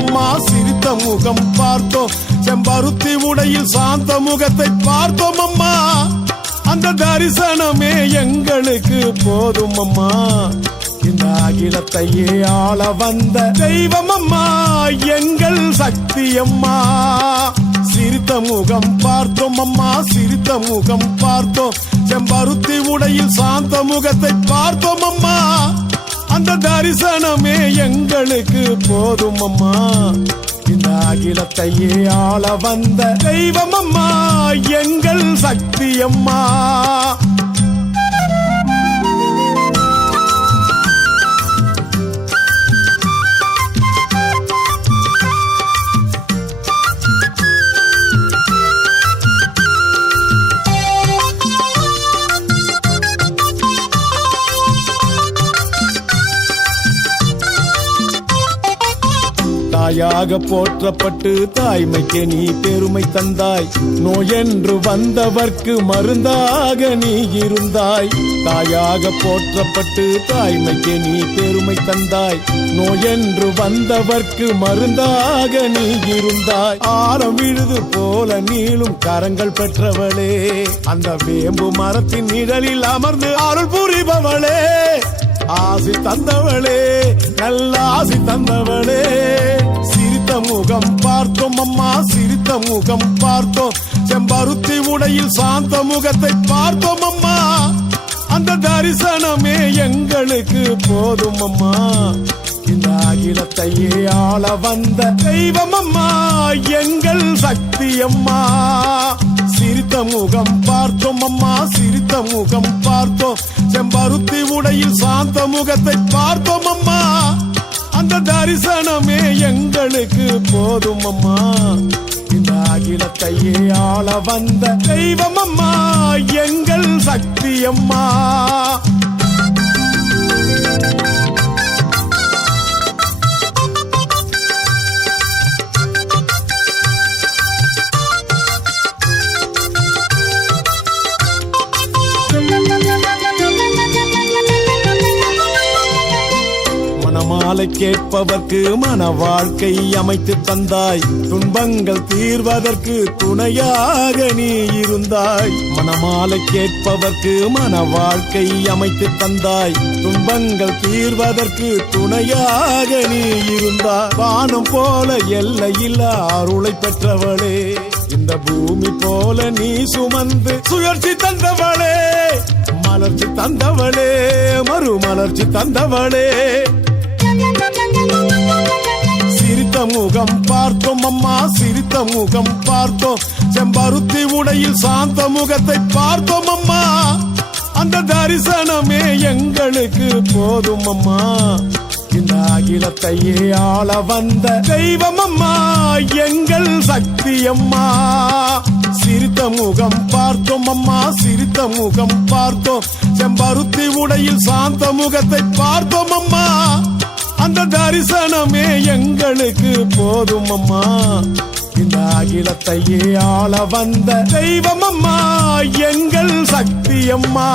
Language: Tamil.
அம்மா சிரித்த முகம் பார்த்தோம். செம்பருத்தி உடையில் சாந்த முகத்தை பார்த்தோம் அம்மா. அந்த தரிசனமே எங்களுக்கு போதும் அம்மா. இந்த அகிலத்தையே ஆள வந்த தெய்வம் அம்மா, எங்கள் சக்தி அம்மா. சிரித்த முகம் பார்த்தோம் அம்மா, சிரித்த முகம் பார்த்தோம். செம்பருத்தி உடையில் சாந்த முகத்தை பார்த்தோம் அம்மா. அந்த தரிசனமே எங்களுக்கு போதும் அம்மா. இந்த அகிலத்தையே ஆள வந்த தெய்வம் அம்மா, எங்கள் சக்தி அம்மா. தாயாக போற்றப்பட்டு தாய்மைக்கு நீ பெருமை தந்தாய். நோயென்று வந்தவர்க்கு மருந்தாக நீ இருந்தாய். தாயாக போற்றப்பட்டு தாய்மைக்கு நீ பெருமை தந்தாய். நோயென்று வந்தவர்க்கு மருந்தாக நீ இருந்தாய். ஆரம் விழுது போல நீளும் கரங்கள் பெற்றவளே, அந்த வேம்பு மரத்தின் நிழலில் அமர்ந்து அருள் புரிபவளே, ஆசி தந்தவளே, நல்ல ஆசி தந்தவளே. சிரித்த முகம் பார்த்தோம் அம்மா, சிரித்த முகம் பார்த்தோம். செம்பருத்தி உடையில் சாந்த முகத்தை பார்த்தோம் அம்மா. அந்த தரிசனமே எங்களுக்கு போதும் அம்மா. இந்த அகிலத்தையே ஆள வந்த தெய்வம் அம்மா, எங்கள் சக்தி அம்மா. சிரித்த முகம் பார்த்தோம் அம்மா, சிரித்த முகம் பார்த்தோம். செம்பருத்தி உடையில் சாந்த முகத்தை பார்த்தோம் அம்மா. அந்த தரிசனமே எங்களுக்கு போதும் அம்மா. இந்த அகிலத்தையே ஆள வந்த தெய்வம் அம்மா, எங்கள் சக்தி அம்மா. மனமாலை கேட்பவர்க்கு மன வாழ்க்கை அமைத்து தந்தாய். துன்பங்கள் தீர்வதற்கு துணையாக நீ இருந்தாய். மனமாலை கேட்பவர்க்கு மன வாழ்க்கை அமைத்து தந்தாய். துன்பங்கள் தீர்வதற்கு துணையாக நீ இருந்தாய். வானம் போல எல்லையில்லா அருளை பெற்றவளே, இந்த பூமி போல நீ சுமந்து சுழற்சி தந்தவளே, மலர்ச்சி தந்தவளே, மறுமலர்ச்சி தந்தவளே. சிரித்த முகம் பார்த்தோம் அம்மா, சிரித்த முகம் பார்த்தோம். செம்பருத்தி உடையில் சாந்த முகத்தை பார்த்தோம் அம்மா. அந்த தரிசனமே எங்களுக்கு போதும் அம்மா. இந்த அகிலத்தையே ஆள வந்த தெய்வம் அம்மா, எங்கள் சக்தி அம்மா. சிரித்த முகம் பார்த்தோம் அம்மா, சிரித்த முகம் பார்த்தோம். செம்பருத்தி உடையில் சாந்த முகத்தை பார்த்தோம் அம்மா. அந்த தரிசனமே எங்களுக்கு போதும் அம்மா. இந்த அகிலத்தையே ஆள வந்த தெய்வம் அம்மா, எங்கள் சக்தி அம்மா.